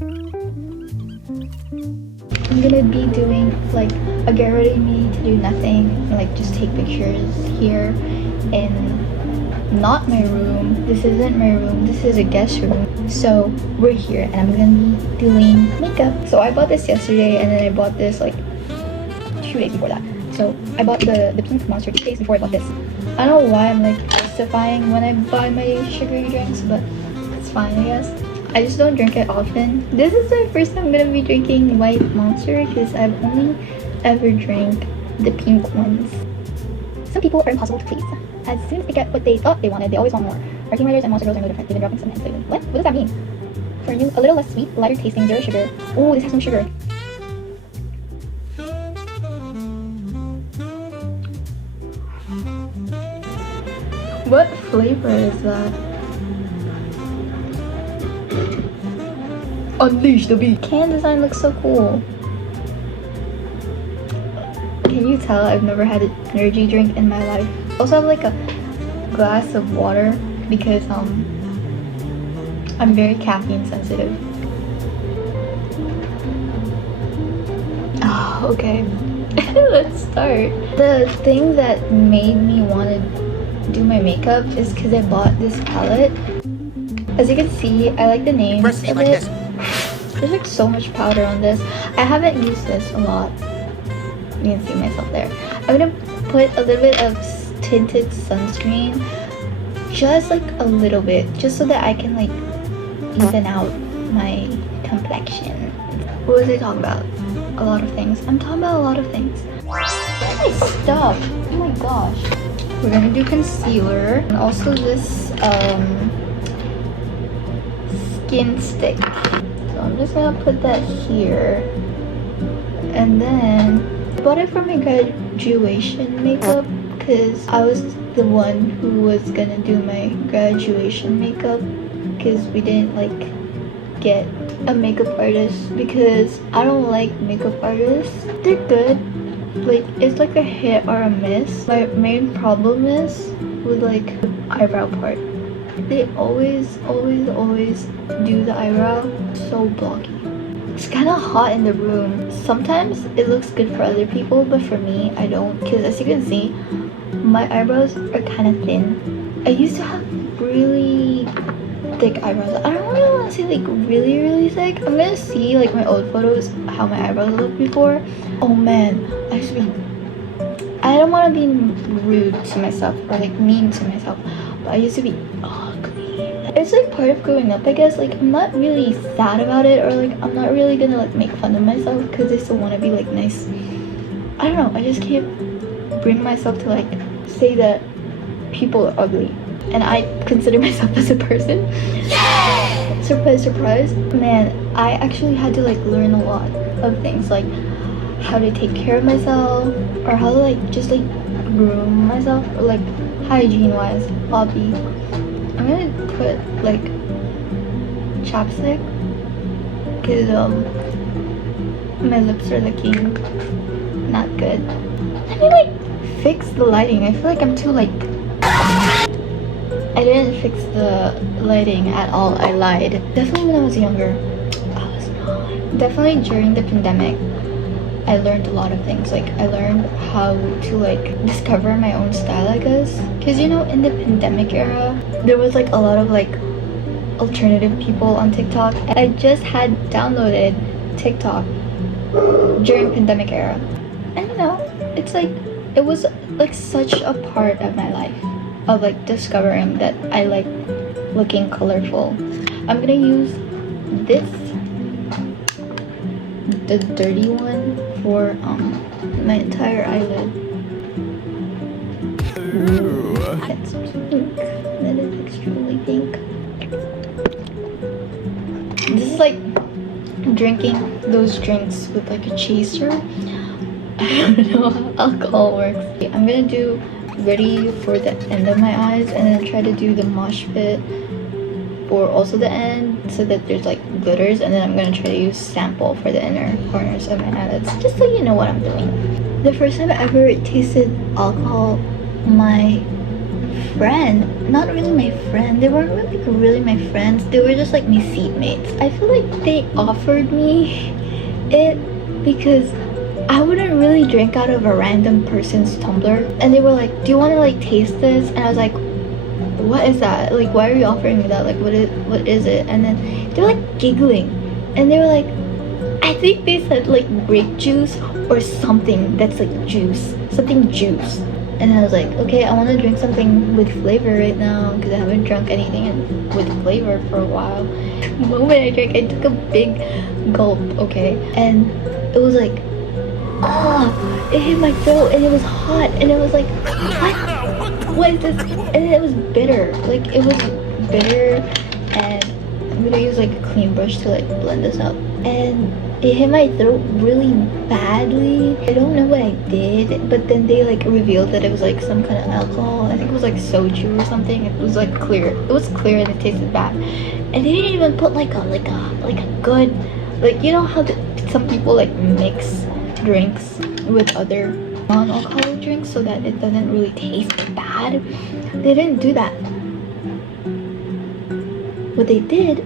I'm gonna be doing like a get ready me to do nothing, like just take pictures here in not my room. This isn't my room, this is a guest room. So we're here and I'm gonna be doing makeup. So I bought this yesterday and then I bought this like 2 days before that. So I bought the pink Monster toothpaste before I bought this. I don't know why I'm like justifying when I buy my sugary drinks, but it's fine I guess. I just don't drink it often. This is the first time I'm gonna be drinking white Monster because I've only ever drank the pink ones. Some people are impossible to please. As soon as they get what they thought they wanted, they always want more. Our team riders and Monster girls are no different. They've been dropping some hints lately. What? What does that mean? For you, a little less sweet, lighter tasting, zero sugar. Oh, this has no sugar. What flavor is that? Unleash the beast. Can design looks so cool. Can you tell I've never had an energy drink in my life? Also have like a glass of water because I'm very caffeine sensitive. Oh, okay. Let's start. The thing that made me want to do my makeup is because I bought this palette. As you can see, I like the names of it. There's like so much powder on this. I haven't used this a lot. You can see myself there. I'm gonna put a little bit of tinted sunscreen, just like a little bit, just so that I can like even out my complexion. What was I talking about? A lot of things. I'm talking about a lot of things. Where's my stuff? Oh my gosh. We're gonna do concealer and also this skin stick. So I'm just gonna put that here. And then I bought it for my graduation makeup because I was the one who was gonna do my graduation makeup because we didn't like get a makeup artist because I don't like makeup artists. They're good. Like it's like a hit or a miss. My main problem is with like the eyebrow part. They always do the eyebrow so blocky. It's kind of hot in the room. Sometimes it looks good for other people, but for me, I don't. Because as you can see, my eyebrows are kind of thin. I used to have really thick eyebrows. I don't really want to say like really thick. I'm gonna see like my old photos, how my eyebrows looked before. Oh man, I don't want to be rude to myself or like mean to myself, but I used to be ugly. It's like part of growing up, I guess. Like I'm not really sad about it, or like I'm not really gonna like make fun of myself because I still want to be like nice. I don't know, I just can't bring myself to like say that people are ugly, and I consider myself as a person. Surprise, surprise. Man, I actually had to like learn a lot of things, like how to take care of myself, or how to like just like groom myself, or like hygiene wise. Hobby. I'm gonna put like chapstick because my lips are looking not good. Let me like fix the lighting. I feel like I'm too like. I didn't fix the lighting at all. I lied. Definitely when I was younger. I was not. Definitely during the pandemic, I learned a lot of things. Like I learned how to like discover my own style, I guess. Because you know, in the pandemic era, there was like a lot of like alternative people on TikTok. I just had downloaded TikTok during pandemic era. And you know, it's like, it was like such a part of my life. Of like discovering that I like looking colorful. I'm gonna use this, the dirty one, for my entire eyelid. Ooh, that's pink. That is extremely pink. This is like drinking those drinks with like a chaser. I don't know how alcohol works. I'm gonna do ready for the end of my eyes and then try to do the mosh pit for also the end so that there's like glitters, and then I'm gonna try to use sample for the inner corners of my eyelids, just so you know what I'm doing. The first time I ever tasted alcohol, my friend. Not really my friend. They weren't really my friends. They were just like my seatmates. I feel like they offered me it because I wouldn't really drink out of a random person's tumbler. And they were like, do you want to like taste this? And I was like, what is that? Like, why are you offering me that? Like, what is it? And then they were like giggling. And they were like, I think they said like grape juice or something that's like juice. Something juice. And I was like, okay, I want to drink something with flavor right now because I haven't drunk anything with flavor for a while. The moment I drank, I took a big gulp, okay? And it was like, it hit my throat and it was hot and it was like, what is this? And it was bitter. Like, it was bitter, and I'm gonna use like a clean brush to like blend this up. And it hit my throat really badly. I don't know what I did, but then they like revealed that it was like some kind of alcohol. I think it was like soju or something. It was like clear. It was clear and it tasted bad. And they didn't even put like a good, like, you know how some people like mix drinks with other non-alcoholic drinks so that it doesn't really taste bad. They didn't do that. What they did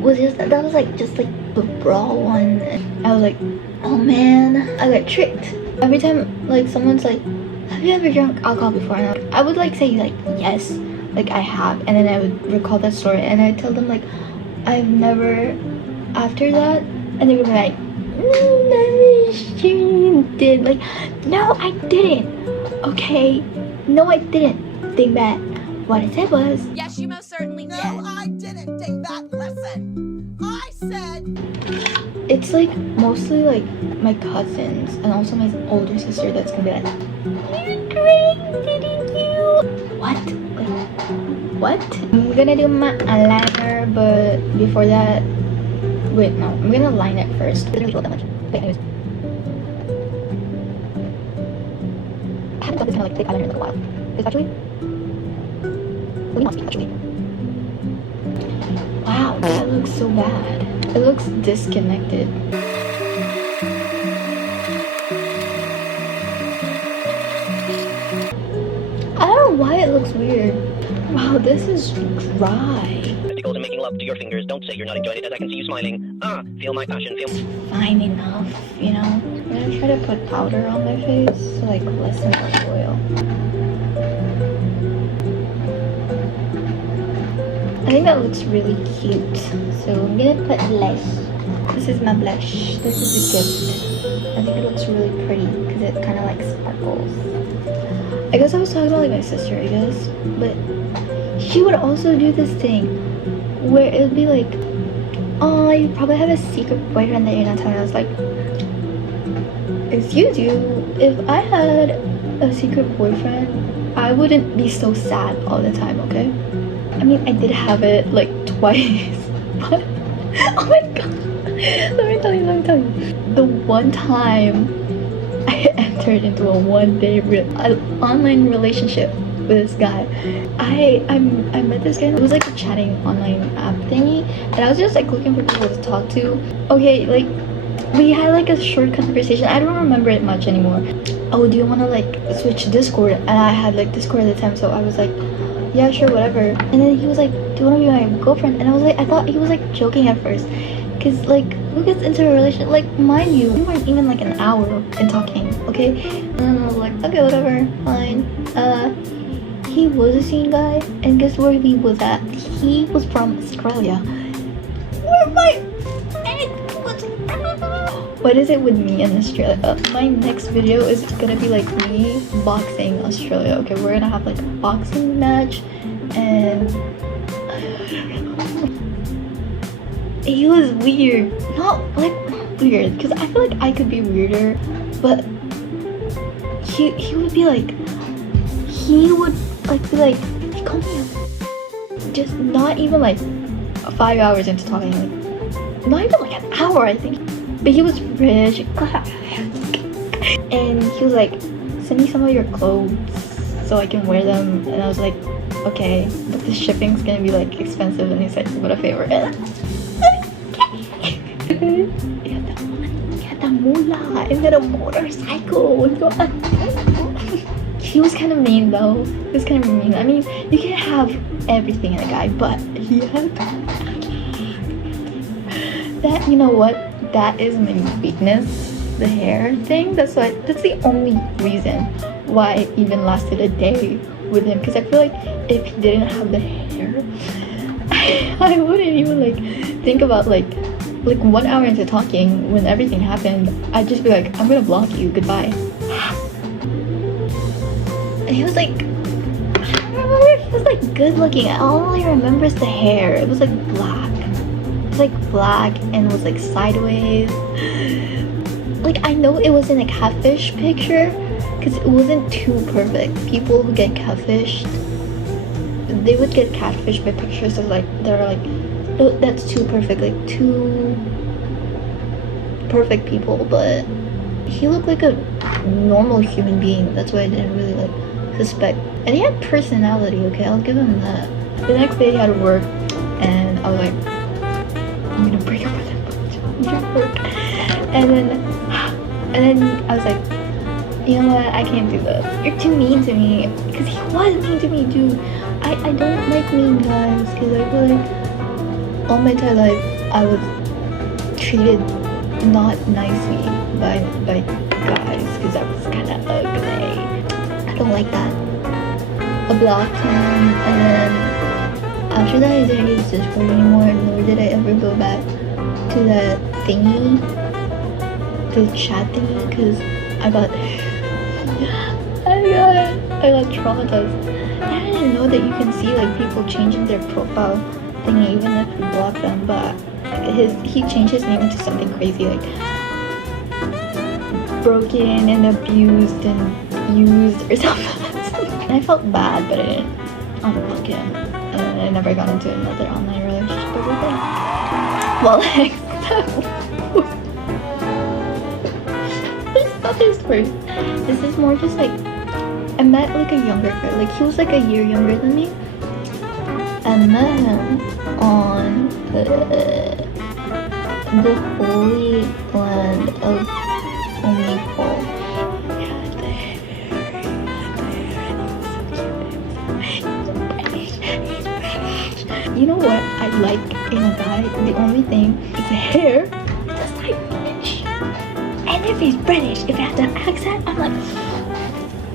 was just that was like just like the raw one. I was like, oh man, I got tricked. Every time like someone's like, have you ever drunk alcohol before? And I would like say like yes, like I have, and then I would recall that story and I tell them like I've never after that, and they would be like, you did. Like, no, I didn't. Okay, no, I didn't. Dingbat. What I said was, yes, you most certainly did. No, I didn't, Dingbat. Listen, I said it's like mostly like my cousins and also my older sister that's gonna be like, you drank, didn't you? What? Like, what? I'm gonna do my eyeliner, but before that, wait, no, I'm gonna line it first. It doesn't really that much. Wait, anyways. I haven't done this kind of like thick eyeliner in like a while. It's actually really musky, actually. Wow, that looks so bad. It looks disconnected. I don't know why it looks weird. Wow, this is dry. Testicles and making love to your fingers. Don't say you're not enjoying it as I can see you smiling. Feel my passion, feel... Fine enough, you know? I'm gonna try to put powder on my face to like lessen the oil. I think that looks really cute. So I'm gonna put blush. This is my blush. This is a gift. I think it looks really pretty because it kind of like sparkles. I guess I was talking about like my sister, I guess, but she would also do this thing where it would be like, oh, you probably have a secret boyfriend that you're not telling us. Like, excuse you, if I had a secret boyfriend, I wouldn't be so sad all the time, okay? I mean, I did have it like twice, but oh my god, let me tell you. The one time I entered into a one-day online relationship with this guy, I met this guy. It was like a chatting online app thingy, and I was just like looking for people to talk to. Okay, like we had like a short conversation. I don't remember it much anymore. Oh, do you want to like switch Discord? And I had like Discord at the time, so I was like, yeah, sure, whatever. And then he was like, do you want to be my girlfriend? And I was like, I thought he was like joking at first, because like who gets into a relationship? Like, mind you, we weren't even like an hour in talking, okay? And then I was like, okay, whatever, fine. He was a scene guy, and guess where he was at? He was from Australia. Where my ex was from. What is it with me in Australia? My next video is gonna be like me boxing Australia. Okay, we're gonna have like a boxing match, and he was weird. Not weird, because I feel like I could be weirder, but he would be like, he would like be like, he called me up. Just not even like 5 hours into talking, like not even like an hour, I think. But he was rich, and he was like, send me some of your clothes so I can wear them. And I was like, okay, but the shipping's gonna be like expensive. And he's like, what a favor. Get the moolah, and get a motorcycle. He was kind of mean though. He was kind of mean. I mean, you can have everything in a guy, but he had that. You know what? That is my weakness. The hair thing. That's the only reason why I even lasted a day with him. Because I feel like if he didn't have the hair, I wouldn't even like think about like 1 hour into talking when everything happened. I'd just be like, I'm gonna block you. Goodbye. And he was like, I don't remember if he was like good looking. All I remember is the hair. It was like black. It was like black and was like sideways. Like, I know it wasn't a catfish picture because it wasn't too perfect. People who get catfished, they would get catfished by pictures of like, they're like, oh, that's too perfect, like too perfect people. But he looked like a normal human being. That's why I didn't really like suspect. And he had personality, okay, I'll give him that. The next day he had work and I was like, I'm gonna break up with him. And then I was like, you know what, I can't do this. You're too mean to me. Because he was mean to me too. I don't like mean guys because I feel like all my entire life I was treated not nicely by guys because I was kind of ugly. I don't like that. I blocked him, and then after that I didn't use Discord anymore, nor did I ever go back to that thingy, the chat thingy, because I got traumatized. I didn't know that you can see like people changing their profile thingy even if you block them, but he changed his name into something crazy like broken and abused and used or something. And I felt bad, but I didn't unblock him, and I never got into another online relationship ever again. Well, let's stop this first. This is more just like, I met like a younger guy, like he was like a year younger than me. I met him on the Holy Land of Omegle. You know what I like in a guy? The only thing is the hair. Just like British. And if he's British, if he has an accent, I'm like,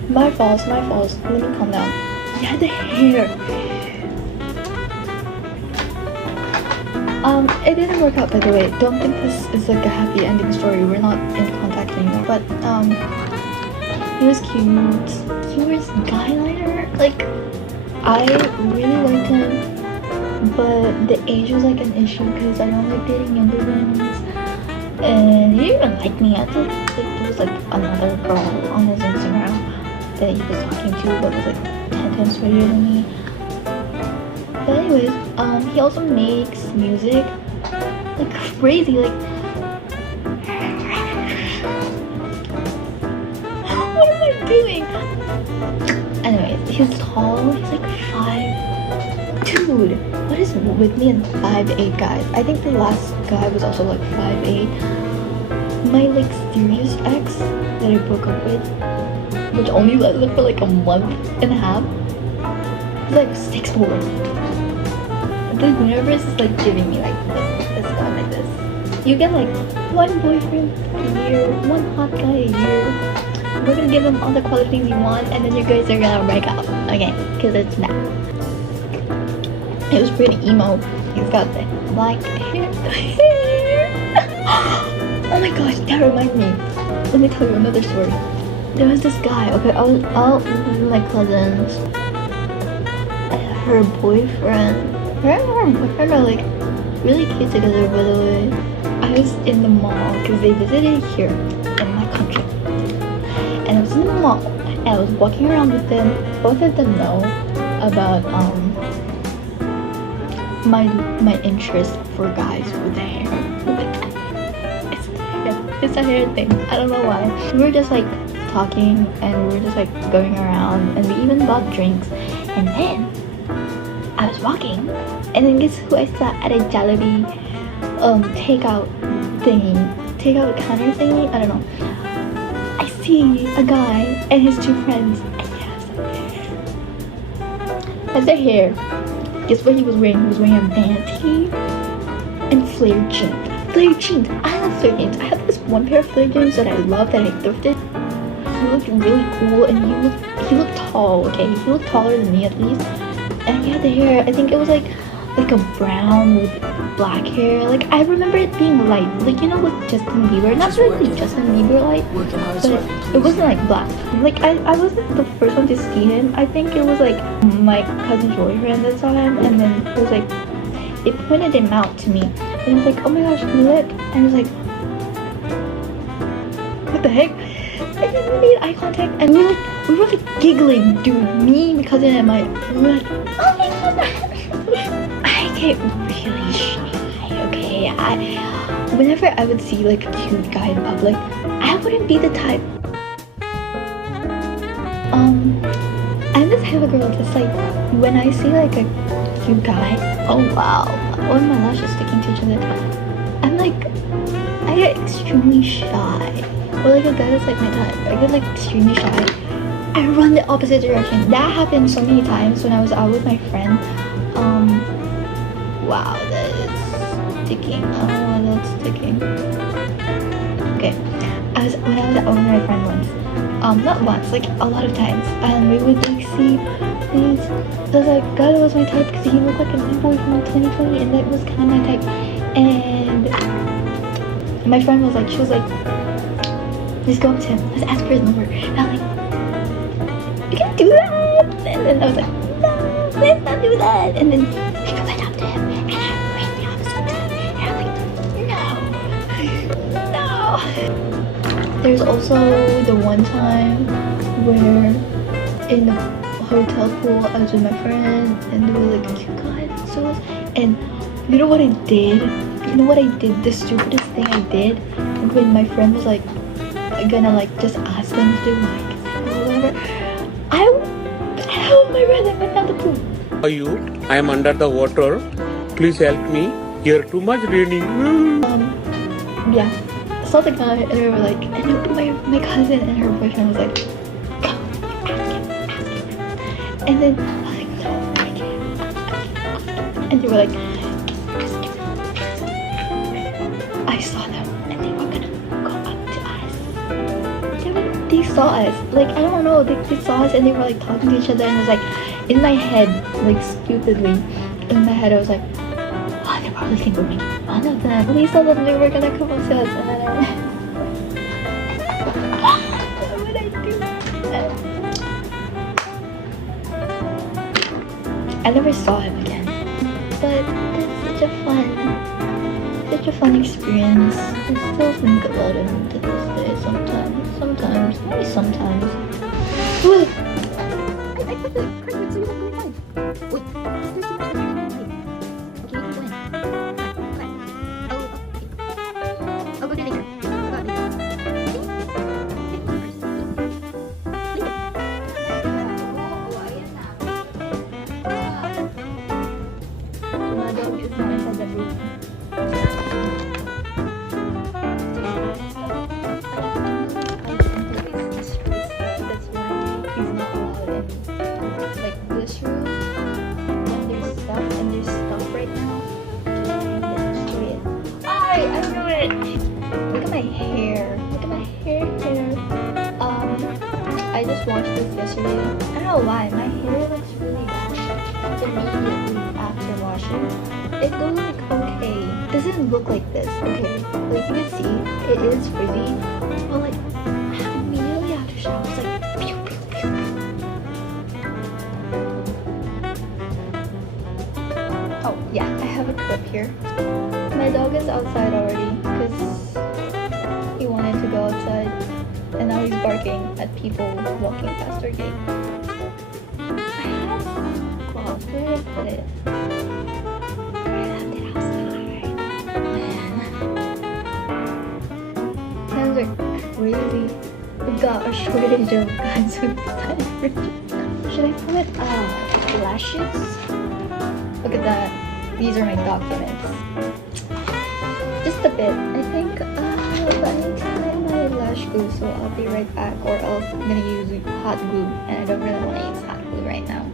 my fault. Let me calm down. Yeah, the hair. It didn't work out, by the way. Don't think this is like a happy ending story. We're not in contact anymore. But he was cute. He was guyliner. Like, I really liked him. But the age was like an issue because I don't like dating younger ones. And he didn't even like me. I thought like there was like another girl on his Instagram that he was talking to that was like 10 times prettier than me. But anyways, he also makes music like crazy, like what am I doing? Anyways, he's tall, he's like 5. Dude, what is with me and 5'8" guys? I think the last guy was also like 5'8". My like serious ex that I broke up with, which only lasted for like a month and a half, was like 6'4". The universe is like giving me like this guy like this. You get like one boyfriend a year, one hot guy a year. We're gonna give him all the qualities you want, and then you guys are gonna break up, okay? Because it's bad. It was pretty emo. He's got the black hair. Oh my gosh, that reminds me. Let me tell you another story. There was this guy, okay, I was out with my cousins. Her boyfriend are like really cute together, by the way. I was in the mall because they visited here in my country. And I was in the mall and I was walking around with them. Both of them know about my interest for guys with the hair. It's a hair thing. I don't know why. We were just like talking and we were just like going around and we even bought drinks. And then I was walking and then guess who I saw at a Jollibee takeout counter thingy? I don't know. I see a guy and his 2 friends. And Has the hair. Guess what he was wearing? He was wearing a band tee and flared jeans. Flared jeans. I love flared jeans. I have this one pair of flared jeans that I love that I thrifted. He looked really cool and he looked tall, okay? He looked taller than me at least. And he had the hair, I think it was like a brown with black hair. Like I remember it being light. Like you know with Justin Bieber. Not really Justin Bieber light, but it wasn't like black. Like I wasn't the first one to see him. I think it was like my cousin's boyfriend that saw him, and then it was like it pointed him out to me. And I was like, oh my gosh, look. And I was like, what the heck? And then we made eye contact and we were like giggling, dude. Me, my cousin, and we were like, oh my god. I get really shy, okay? Whenever I would see like a cute guy in public, I wouldn't be the type. I'm the type of girl that's like, when I see like a cute guy, oh wow, all my lashes sticking to each other, I'm like, I get extremely shy. Or like a guy that's like my type, I get like extremely shy. I run the opposite direction. That happened so many times when I was out with my friend. Wow, that is sticking. Oh, that's sticking. Okay, when I was out with my friend once. Not once, like a lot of times. And we would like see these. I was like, God, that was my type because he looked like a new boy from 2020, and that was kind of my type. And my friend was like, let's go up to him. Let's ask for his number. And I'm like, you can do that. And then I was like, no, let's not do that. And then she goes, I talked to him, and I ran the opposite time. And I'm like, no. There's also the one time where in the hotel pool I was with my friend, and there was like a cute guy. And you know what I did? You know what I did? The stupidest thing I did when my friend was like gonna like just ask them to do like or whatever. I held my breath and went down the pool. How are you? I am under the water. Please help me. Here too much raining. Yeah. I saw the guy and they were like, and my cousin and her boyfriend was like, go, ask him. And then I was like, no, I can't. And they were like, I saw them and they were gonna go up to us. They saw us. Like, I don't know, they saw us and they were like talking to each other, and I was like, in my head, like stupidly, in my head I was like, oh, they probably think we're making fun of them. We saw them, they were gonna come up to us, and then what would I do? I never saw him again. But it's such a fun experience. I still think about him to this day sometimes, maybe sometimes. Wait. I put the credit so you don't really fine. Wait, there's so much that you can do. Okay, keep going. Okay. I'll go do later. My dog is not inside the room. That's why he's not allowed in like this room. And there's stuff right now. Let's show it. I don't know it. Look at my hair. Look at my hair. I just washed this yesterday. I don't know why. My hair looks really bad immediately after washing. It looks like okay. It doesn't look like this. Okay. Like you can see, it is frizzy. But like immediately after shower, it's like pew, pew, pew, pew. Oh yeah, I have a clip here. My dog is outside already because he wanted to go outside, and now he's barking at people walking past our gate. I have some cloth. Where did I put it? I left it outside. Sounds like crazy. We got a shortage of guns inside the fridge. Should I put lashes? Look at that. These are my documents. Just a bit. I think I need to find my lash glue, so I'll be right back, or else I'm gonna use hot glue, and I don't really want to use hot glue right now.